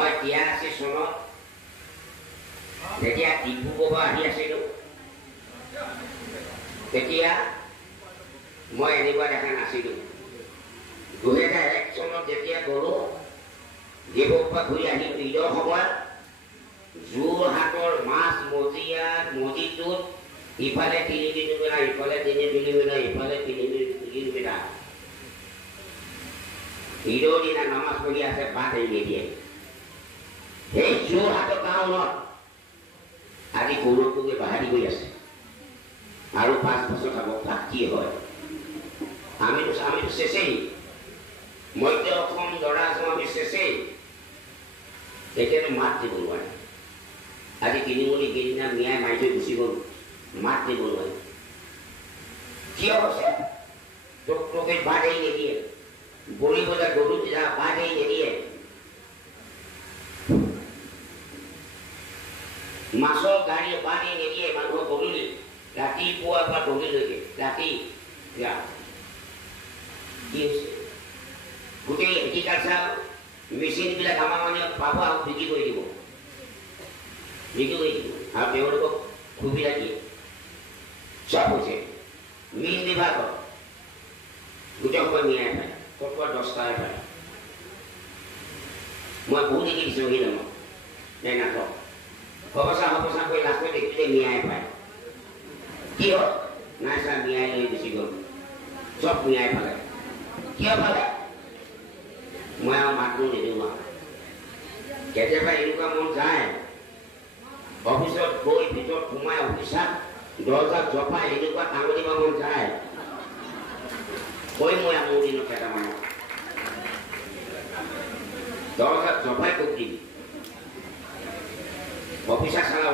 মই 83 চনত যেতিয়া ডিব্ৰুগড় আহি আছিলোঁ তেতিয়া মই এনেকুৱা দেখা নাছিলোঁ। 2001 চনত যেতিয়া গ'লোঁ ডিব্ৰুগড়ৰ পৰা ঘূৰি আহিলোঁ ঈদৰ সময়ত যোৰহাটৰ মাছ মজিটোত ইফালে 3 কিলোমিটাৰ ইফালে 3 কিলোমিটাৰ ইফালে 3 কিলোমিটাৰ ঈদৰ দিনা নামাজ পঢ়ি আছে বাট এৰি নিদিয়ে। সেই যোৰহাটৰ টাউনত আজি গৌৰৱটোকে বাহাৰি গৈ আছে আৰু 5 বছৰ খাব তাক কি হয় আমিতো চেচেই মধ্য অসম দৰা আছোঁ আমি চেচেই এতিয়াতো মাত দিব নোৱাৰে। আজি কিনিমুনি কেইদিনা মিয়াই মাৰি থৈ গুচি গ'ল মাত দিব নোৱাৰে কিয় হৈছে তোকে বাট এৰি নিদিয়ে বলি বজাৰ গৰু যা বাট এৰি নিদিয়ে মাছৰ গাড়ী বাট এৰি নিদিয়ে মানুহক গধূলি ৰাতিপুৱাৰ পৰা গধূলিলৈকে ৰাতি কি হৈছে গোটেই এগ্ৰিকালচাৰ মেচিনবিলাক আমাৰ মানে পাব আৰু বিক্ৰী কৰি দিব আৰু তেওঁলোকক সুবিধা দিয়ে চব হৈছে মীন বিভাগৰ গোটেই সময় মিয়াই পায় ক'ৰবাত 10টাই পায়। মই বহুত দেখি দিছোঁ সেই নামত এই নাটক সঁচা কৰি লাষ্টত দেখিলে মিয়াই পায় কি হয় নাই ছাৰ মিয়াই লৈ গুচি গ'ল চব মিয়াই পালে কিয় পালে মই আৰু মাতটো নিদিওঁ আৰু কেতিয়াবা এনেকুৱা মন যায় অফিচত গৈ ভিতৰত সোমাই অফিচত দৰ্জাত জপাই এনেকুৱা টাঙৰ দিব মন যায় কৈ মই মোৰ দিনত কেইটামানক দৰ্জাত জপাই কৈ দিম অফিচাৰ চালা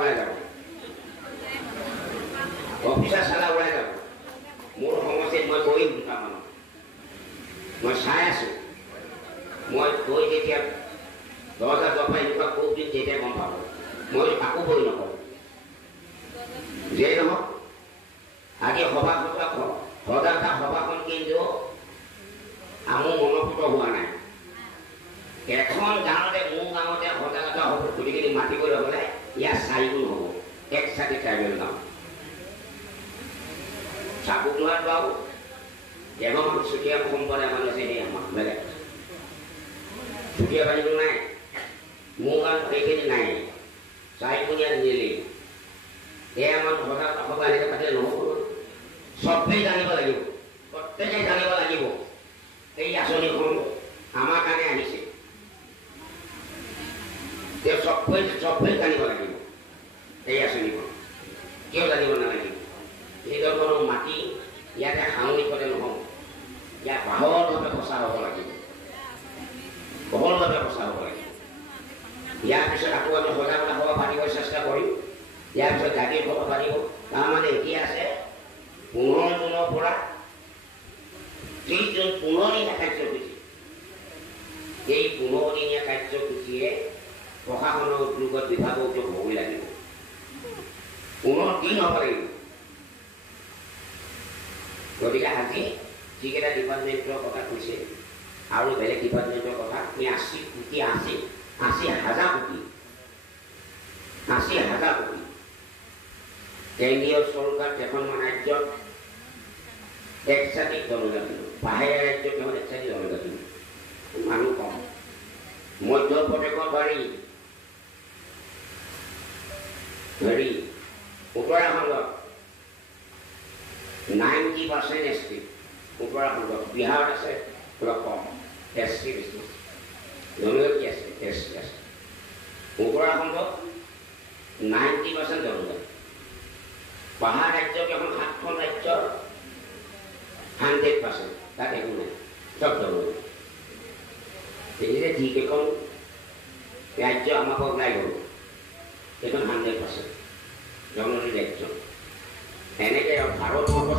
ওলাই যাব মোৰ সমস্যাত মই কৰিম দুটামানক মই চাই আছোঁ মই গৈ যেতিয়া দৰ্জা জপাই এনেকুৱা কৈ দিম তেতিয়া গম পাব মই কাকো কৰি নকওঁ যে নহওক আজি সজাগতা সভাখন কিন্তু মোৰ মনপুত হোৱা নাই। এখন গাঁৱতে মোৰ গাঁৱতে সজাগতা হ'ব গতিকে মাতিবলৈ হ'লে ইয়াত 4 গুণ হ'ব একচাটি ট্ৰাইবেল গাঁও চাবুক লোৱাত বাৰু এজন চুতীয়া সম্প্ৰদায় মানুহ আছে সেই আমাৰ বেলেগ চুতীয়া বাহিৰটো নাই মোৰ গাঁৱত সেইখিনি নাই 4 গুণীয়া নিলেই এই আমাৰ সজাগতা সভা এনেকৈ পাতিলে নহ'ব চবেই জানিব লাগিব প্ৰত্যেকেই জানিব লাগিব এই আঁচনিখন আমাৰ কাৰণে আহিছে চবেই জানিব লাগিব এই আঁচনিখন কিয় জানিব নালাগিব এইদৰ মাটি ইয়াতে সামৰিকতে নহ'ব ইয়াত বাহৰভাৱে প্ৰচাৰ হ'ব লাগিব বহলভাৱে প্ৰচাৰ হ'ব লাগিব। ইয়াৰ পিছত আকৌ আমি সজাগতা সভা পাতিবৰ চেষ্টা কৰিম ইয়াৰ পিছত জাতিৰ সভা পাতিব তাৰমানে এতিয়া আছে 15 জুনৰ পৰা 30 জুন 15 দিনীয়া কাৰ্যসূচী এই 15 দিনীয়া কাৰ্যসূচীয়ে প্ৰশাসনৰ উদ্যোগত বিভাগৰ উদ্যোগ হ'বই লাগিব 15 দিন হ'ব লাগিব। গতিকে আজি যিকেইটা ডিপাৰ্টমেণ্টৰ কথা কৈছে আৰু বেলেগ ডিপাৰ্টমেণ্টৰ কথা 80 কোটি 80,000 কোটি কেন্দ্ৰীয় চৰকাৰ কেইখনমান ৰাজ্যত একচাটি জনজাতি বাহিৰা ৰাজ্যত কেৱল একচাটি জনজাতি মানুহ কম মধ্য প্ৰদেশৰ হেৰি উত্তৰাখণ্ডত 90% ST উত্তৰাখণ্ডত বিহাৰত আছে অলপ কম SC বেছি জনজাতি আছে SC আছে উত্তৰাখণ্ডত 90% জনজাতি পাহাৰ ৰাজ্য কেইখন 7খন ৰাজ্যৰ 100% তাত একো নাই চব জনজাতি যিকেইখন ৰাজ্য আমাক ওলাই গ'ল সেইখন 100% জনজাতি ৰাজ্য এনেকৈ ভাৰতবৰ্ষত